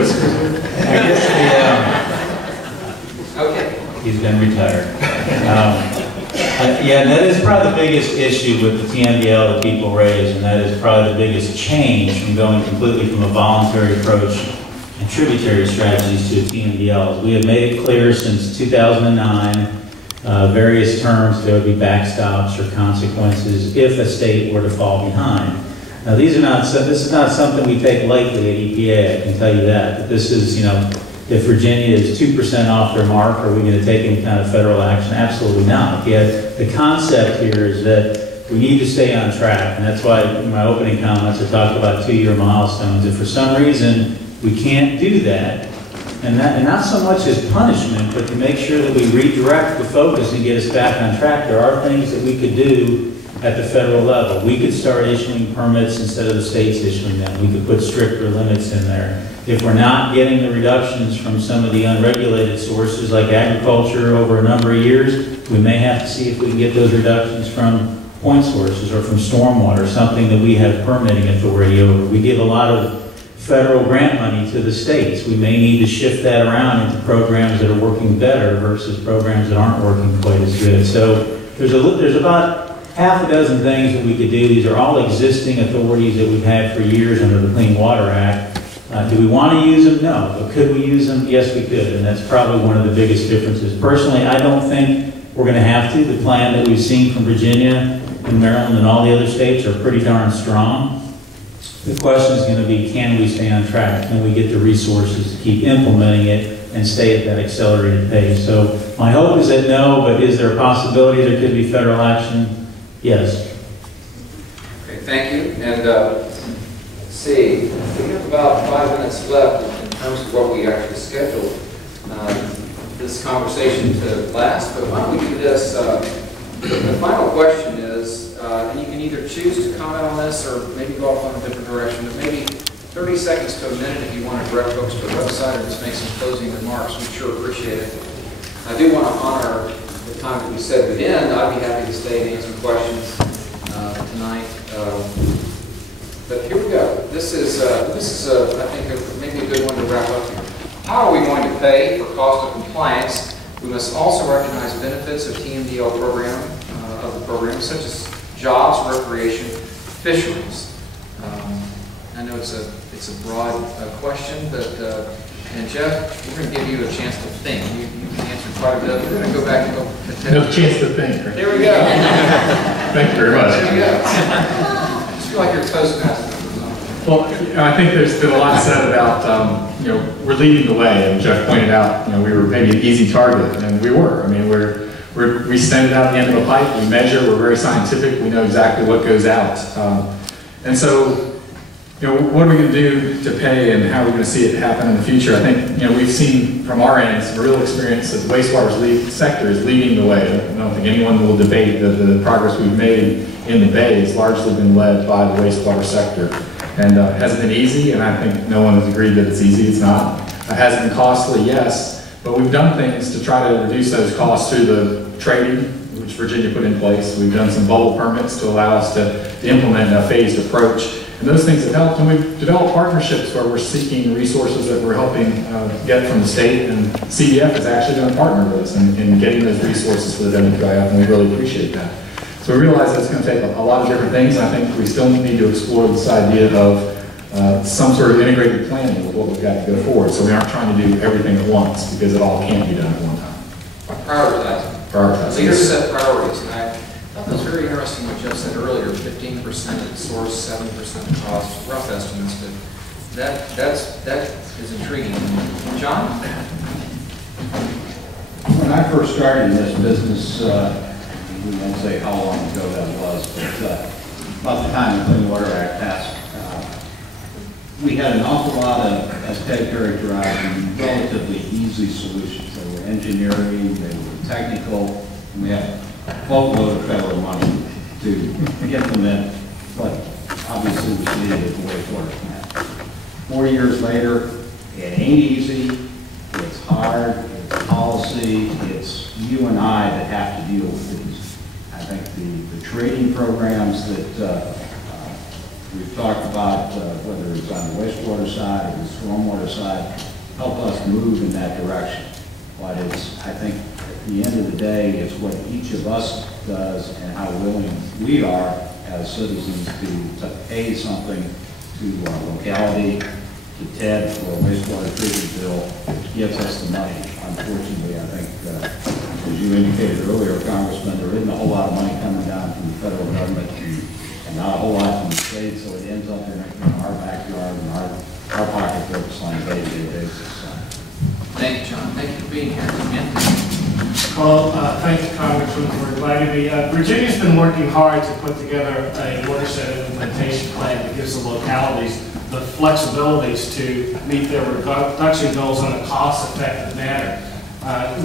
whiskers? I guess Okay. he's been retired. Yeah, and that is probably the biggest issue with the TMDL that people raise, and that is probably the biggest change from going completely from a voluntary approach and tributary strategies to TMDLs. We have made it clear since 2009, various terms, there would be backstops or consequences if a state were to fall behind. Now, this is not something we take lightly at EPA, I can tell you that. But this is, if Virginia is 2% off their mark, are we going to take any kind of federal action? Absolutely not. Yet, the concept here is that we need to stay on track, and that's why in my opening comments I talked about 2-year milestones. If for some reason we can't do that, and not so much as punishment, but to make sure that we redirect the focus and get us back on track, there are things that we could do at the federal level. We could start issuing permits instead of the states issuing them. We could put stricter limits in there. If we're not getting the reductions from some of the unregulated sources like agriculture over a number of years, we may have to see if we can get those reductions from point sources or from stormwater, something that we have permitting authority over. We give a lot of federal grant money to the states. We may need to shift that around into programs that are working better versus programs that aren't working quite as good. So there's about half a dozen things that we could do. These are all existing authorities that we've had for years under the Clean Water Act. Do we want to use them? No. But could we use them? Yes, we could. And that's probably one of the biggest differences. Personally, I don't think we're going to have to. The plan that we've seen from Virginia and Maryland and all the other states are pretty darn strong. The question is going to be, can we stay on track? Can we get the resources to keep implementing it and stay at that accelerated pace? So my hope is that no, but is there a possibility there could be federal action? Yes. Okay, thank you. And let's see, we have about 5 minutes left in terms of what we actually scheduled this conversation to last. But why don't we do this? The final question is, and you can either choose to comment on this or maybe go off on a different direction, but maybe 30 seconds to a minute if you want to direct folks to the website or just make some closing remarks. We sure appreciate it. I do want to honor the time that we said would end. I'd be happy to stay and answer questions tonight. But here we go. This is I think, maybe a good one to wrap up here. How are we going to pay for cost of compliance? We must also recognize benefits of TMDL program, such as jobs, recreation, fisheries. I know it's a broad question, but and Jeff, we're going to give you a chance to think. You answered quite a bit. We're going to go back and go. No chance to think. Right? There we go. Thank you very much. There you go. I just feel like you're Toastmaster. Well, I think there's been a lot said about, we're leading the way, and Jeff pointed out, we were maybe an easy target, and we were. I mean, we send it out at the end of the pipe, we measure, we're very scientific, we know exactly what goes out. And so, what are we going to do to pay and how are we going to see it happen in the future? I think, we've seen from our end some real experience that the wastewater sector is leading the way. I don't think anyone will debate that the progress we've made in the Bay has largely been led by the wastewater sector. And it hasn't been easy, and I think no one has agreed that it's easy. It's not. It has been costly, yes, but we've done things to try to reduce those costs through the trading, which Virginia put in place. We've done some bubble permits to allow us to implement a phased approach. And those things have helped, and we've developed partnerships where we're seeking resources that we're helping get from the state, and CDF is actually going to partner with us in getting those resources for the WQIF, and we really appreciate that. So we realize that it's going to take a lot of different things, and I think we still need to explore this idea of some sort of integrated planning with what we've got to go forward. So we aren't trying to do everything at once, because it all can't be done at one time. Prioritizing. So you're set priorities. And I thought that was very interesting what Jeff said earlier, 15% at source, 7% at cost, rough estimates, but that is intriguing. John? When I first started in this business, we won't say how long ago that was, but about the time the Clean Water Act passed, we had an awful lot of, as Ted characterized, relatively easy solutions. They were engineering, they were technical, and we had a boatload of federal money to implement what obviously was needed at the wastewater plant. 4 years later, it ain't easy, it's hard, it's policy, it's you and I that have to deal with these. I think the trading programs that We've talked about whether it's on the wastewater side or the stormwater side, help us move in that direction. But it's, I think, at the end of the day, it's what each of us does and how willing we are as citizens to pay something to our locality, to TED for a wastewater treatment bill, gives us the money. Unfortunately, I think, as you indicated earlier, Congressman, there isn't a whole lot of money coming down from the federal government and not a whole lot from the state, so it ends up in our backyard and our pocketbooks on a day-to-day basis. So. Thank you, John. Thank you for being here. Anthony. Well, thank you, Congressman, for inviting me. Virginia's been working hard to put together a watershed implementation plan that gives the localities the flexibilities to meet their reduction goals in a cost-effective manner.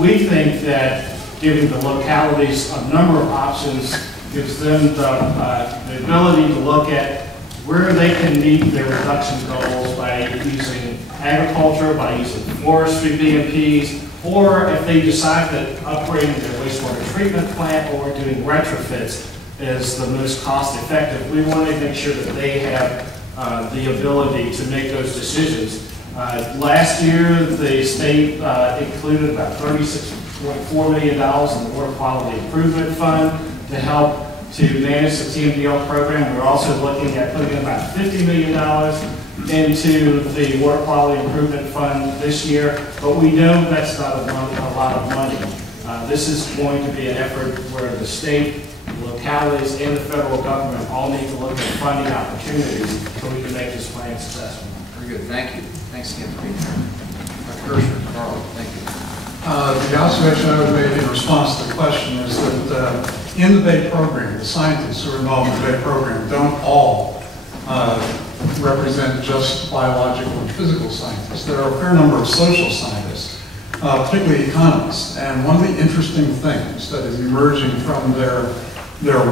We think that giving the localities a number of options gives them the ability to look at where they can meet their reduction goals by using agriculture, by using forestry BMPs, or if they decide that upgrading their wastewater treatment plant or doing retrofits is the most cost-effective. We want to make sure that they have the ability to make those decisions. Last year, the state included about $36.4 million in the Water Quality Improvement Fund to help to manage the TMDL program. We're also looking at putting about $50 million into the Water Quality Improvement Fund this year, but we know that's not a lot of money. This is going to be an effort where the state, localities, and the federal government all need to look at funding opportunities so we can make this plan successful. Very good. Thank you. Thanks again for being here. Dr. Kirschner, Carl, thank you. The observation I would make in response to the question is that in the Bay program, the scientists who are involved in the Bay program don't all represent just biological and physical scientists. There are a fair number of social scientists, particularly economists. And one of the interesting things that is emerging from their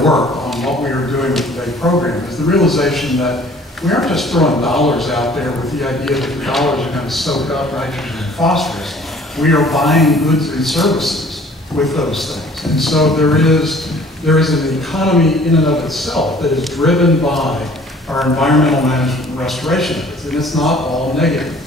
work on what we are doing with the Bay program is the realization that we aren't just throwing dollars out there with the idea that the dollars are going to soak up nitrogen and phosphorus. We are buying goods and services with those things. And so there is an economy in and of itself that is driven by our environmental management and restoration efforts, and it's not all negative.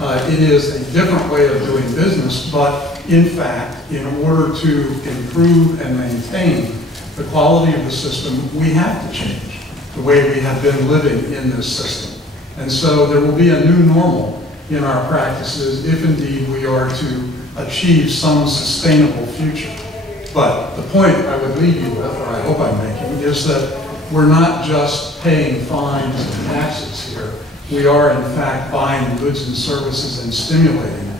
It is a different way of doing business, but in fact, in order to improve and maintain the quality of the system, we have to change the way we have been living in this system. And so there will be a new normal in our practices if indeed we are to achieve some sustainable future. But the point I would leave you with, or I hope I'm making, is that we're not just paying fines and taxes here. We are, in fact, buying goods and services and stimulating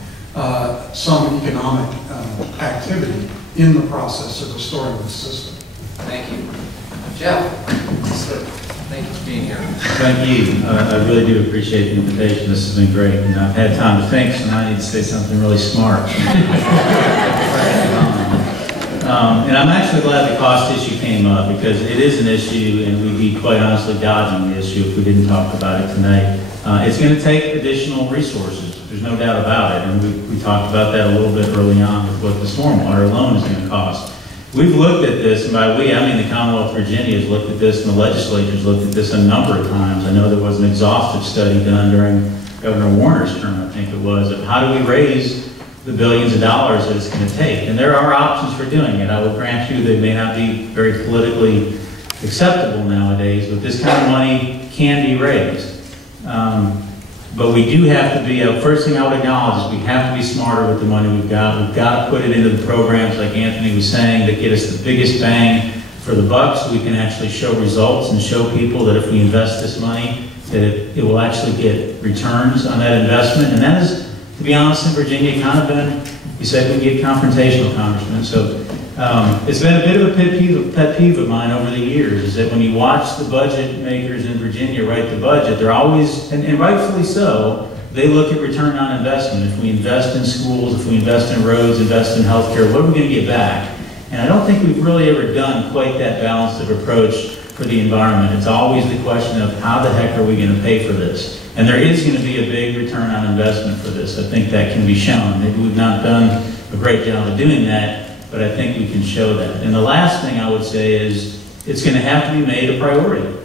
some economic activity in the process of restoring the system. Thank you. Jeff, thank you for being here. Thank you. I really do appreciate the invitation. This has been great. And I've had time to think, so now I need to say something really smart. And I'm actually glad the cost issue came up because it is an issue and we'd be quite honestly dodging the issue if we didn't talk about it tonight. It's going to take additional resources. There's no doubt about it. And we talked about that a little bit early on with what the stormwater alone is going to cost. We've looked at this, and by we, I mean the Commonwealth of Virginia has looked at this and the legislature's looked at this a number of times. I know there was an exhaustive study done during Governor Warner's term, I think it was, of how do we raise the billions of dollars that it's going to take. And there are options for doing it. I will grant you they may not be very politically acceptable nowadays, but this kind of money can be raised. But we do have to be, first thing I would acknowledge is we have to be smarter with the money we've got. We've got to put it into the programs, like Anthony was saying, that get us the biggest bang for the buck so we can actually show results and show people that if we invest this money, that it will actually get returns on that investment. And that is, to be honest, in Virginia, kind of been, you said we get confrontational, Congressman. So it's been a bit of a pet peeve of mine over the years, is that when you watch the budget makers in Virginia write the budget, they're always, and rightfully so, they look at return on investment. If we invest in schools, if we invest in roads, invest in healthcare, what are we going to get back? And I don't think we've really ever done quite that balanced of approach for the environment. It's always the question of how the heck are we going to pay for this? And there is going to be a big return on investment for this. I think that can be shown. Maybe we've not done a great job of doing that, but I think we can show that. And the last thing I would say is it's going to have to be made a priority.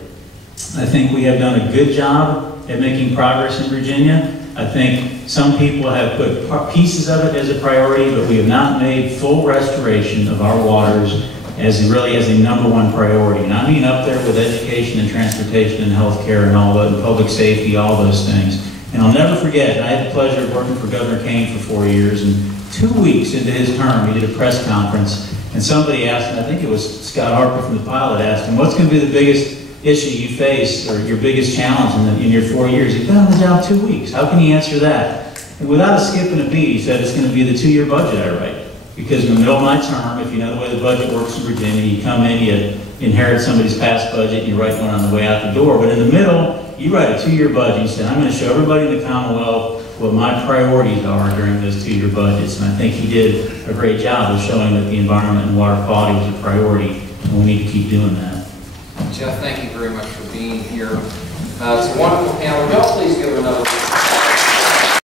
I think we have done a good job at making progress in Virginia. I think some people have put pieces of it as a priority, but we have not made full restoration of our waters as really as a #1 priority. And I mean up there with education and transportation and healthcare and all that, and public safety, all those things. And I'll never forget, I had the pleasure of working for Governor Kane for 4 years, and 2 weeks into his term, he did a press conference, and somebody asked him, I think it was Scott Harper from the Pilot, asked him, what's going to be the biggest issue you face, or your biggest challenge in your 4 years? He's been on the job 2 weeks. How can he answer that? And without a skip and a beat, he said, it's going to be the 2-year budget I write. Because in the middle of my term, if you know the way the budget works in Virginia, you come in, you inherit somebody's past budget, and you write one on the way out the door. But in the middle, you write a 2-year budget. You say, I'm going to show everybody in the Commonwealth what my priorities are during those 2-year budgets. And I think he did a great job of showing that the environment and water quality was a priority, and we need to keep doing that. Jeff, thank you very much for being here. It's a wonderful panel. Would y'all please give another